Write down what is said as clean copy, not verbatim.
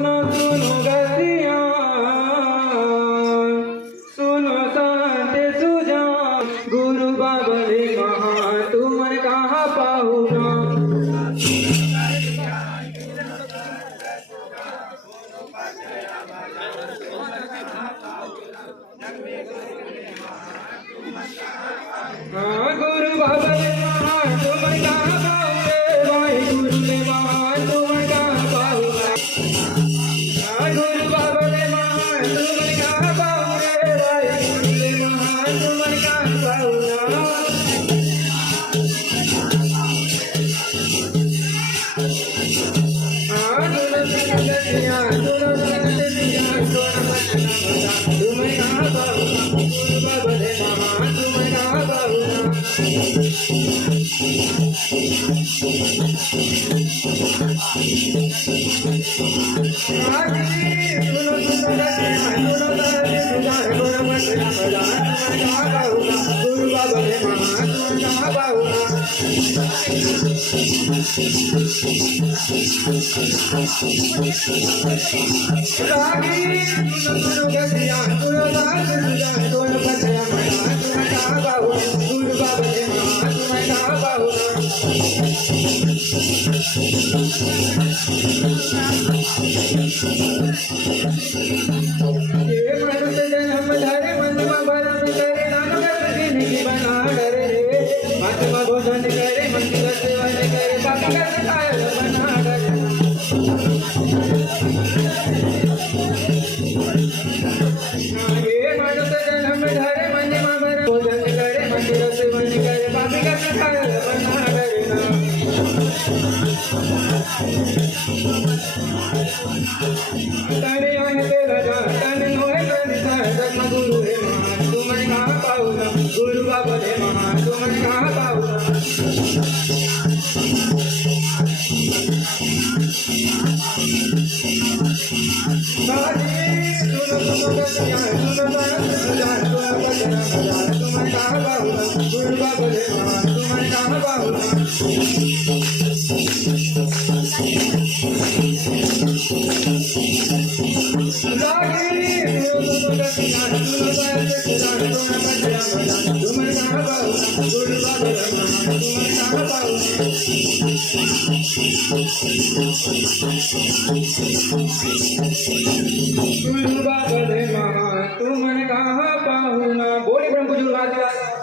सुनो सुनो गतिया सुनो संत सुजा गुरु बाबले महा तुम कहाँ पाहुना गुरु बाबले महा तुम कहाँ पाहुने भाई गुरु ने महा तुम कहाँ पाहुना गुरु बाबले महा तुम कहाँ पाहुने भाई गुरु ने महा तुम कहाँ पाहुना भोजन करे मंदिर सेवा करे बाकी कर बना ये मानव जन्म धरे मन मगर भोजन करे मंदिर सेवा करे बाकी कर बना तने आए तेरा जान होए जन्म गुरु है महा तुम कहाँ पाऊंगा गुरु बाबा है महा तुम कहाँ पाऊंगा गुरु बाबा है महा तुम कहाँ पाऊंगा गुरु बाबा दे महा तुम कहाँ पाहुना बोले ब्रह्म गुरु